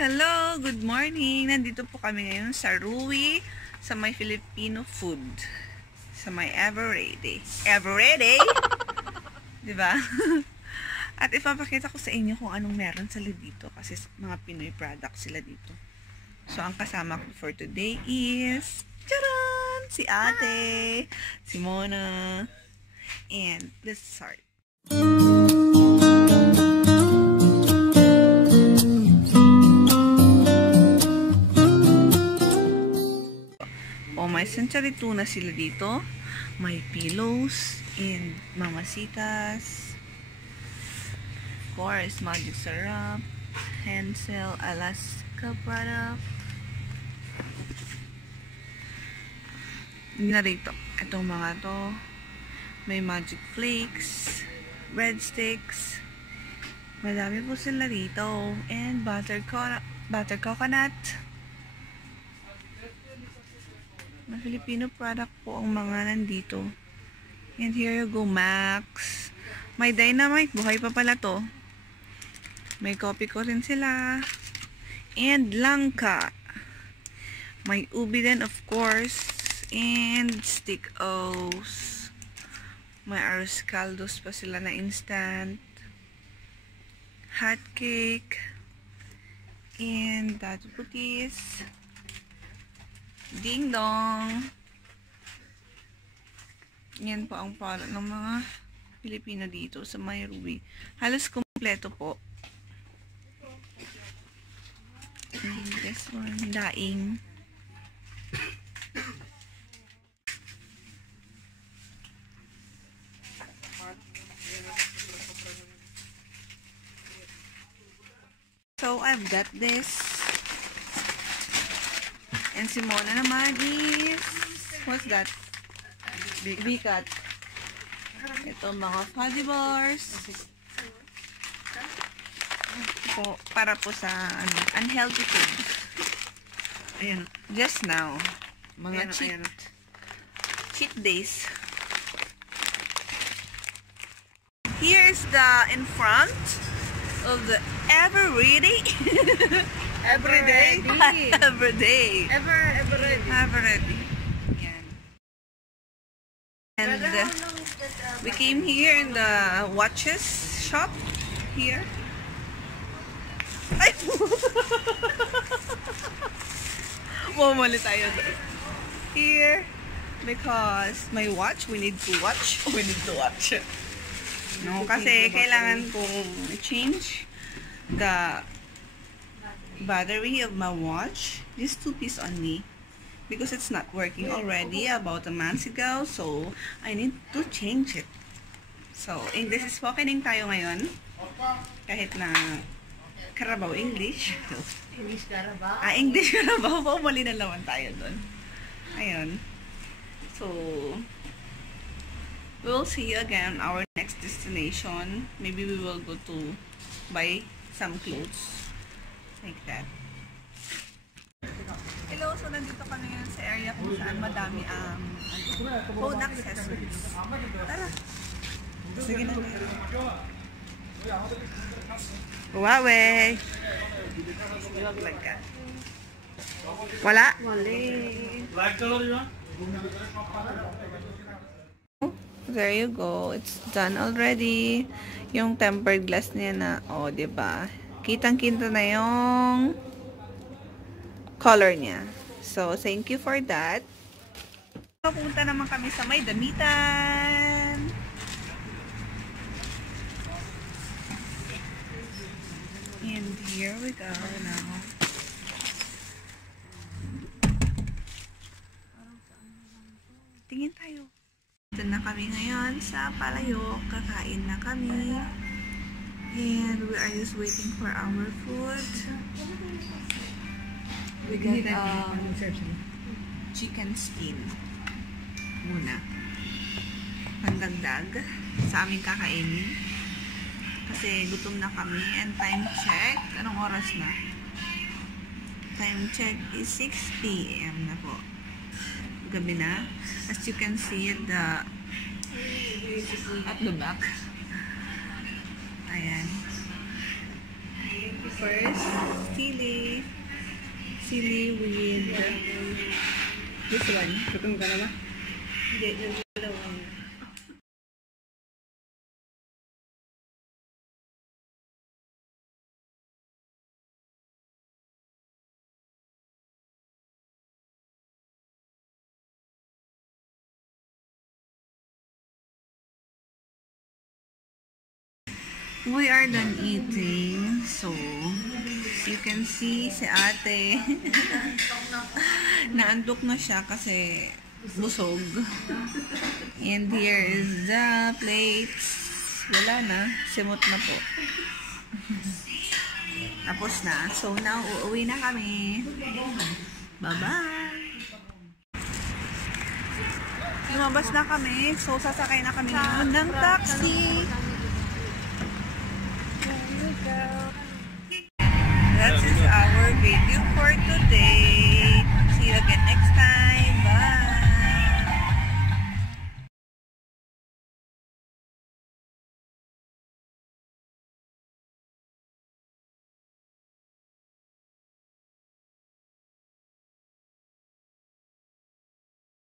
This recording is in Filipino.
Hello, good morning. Nandito po kami ngayon sa Rui, sa may Filipino food. Sa may Everready. Everready? Diba? At ipapakita ko sa inyo kung anong meron sila dito kasi mga Pinoy products sila dito. So, ang kasama ko for today is charan! Si Ate, si Mona, and let's start. May century tuna sila dito. May pillows and mamasitas. Of course, magic syrup, Hansel, Alaska product. Hindi na rito. Itong mga to. May magic flakes, breadsticks. Madami po sila dito. And butter coconut. Na Filipino product po ang mga nandito. And here you go, Max. May Dynamite. Buhay pa pala to. May coffee ko rin sila. And Langka. May ubi din, of course. And stick O's. May arroz caldos pa sila na instant. Hot cake. And that cookies. Ding dong. Yan po ang product ng mga Pilipino dito sa may Rui. Halos kompleto po. And this one, daing. So I've got this. And si Mona naman is, what's that? Bikat. Ito mga fudgy bars. Po, para po sa unhealthy food. Ayan. Just now. Mga cheat days. Here's the in front of the Everready. Everyday? Everyday. Everready. Yan. And we came here in the watches shop. Here. Ay! Mamali tayo doon. Here. Because my watch, we need to watch. We need to watch. No, kasi kailangan kong change the battery of my watch, this 2-piece only, because it's not working already about a month ago, so I need to change it. So English spokening tayo ngayon, kahit na Carabao English. English Carabao? English Carabao po, mali na naman tayo dun. Ayun. So we'll see you again our next destination. Maybe we will go to buy some clothes. Like that. Hello, so nandito kami ngayon sa area kung saan madami ang phone accessories. Tara! Sige na. Huawei! Like that. Wala? Wala. There you go. It's done already. Yung tempered glass niya na, oh, diba? Kitang-kita na yung color niya. So, thank you for that. Papunta naman kami sa may damitan. And here we go now. Tingin tayo. Dito na kami ngayon sa Palayok. Kakain na kami. And we are just waiting for our food. We got chicken skin muna. Pandagdag sa aming kakainin. Kasi gutom na kami. And time check. Anong oras na? Time check is 6 p.m. na po. Gabi na. As you can see at the back. Ayan. First, sili. fusilli with this one. Gutom ka na ba? Hindi, yung dalawa. We are done eating, so you can see si ate naantok na siya kasi busog. And here is the plates. Wala na, simot na po. Tapos na. So now uuwi na kami. Bye-bye. Lumabas na kami, so sasakay na kami ngayon ng taxi. There we go.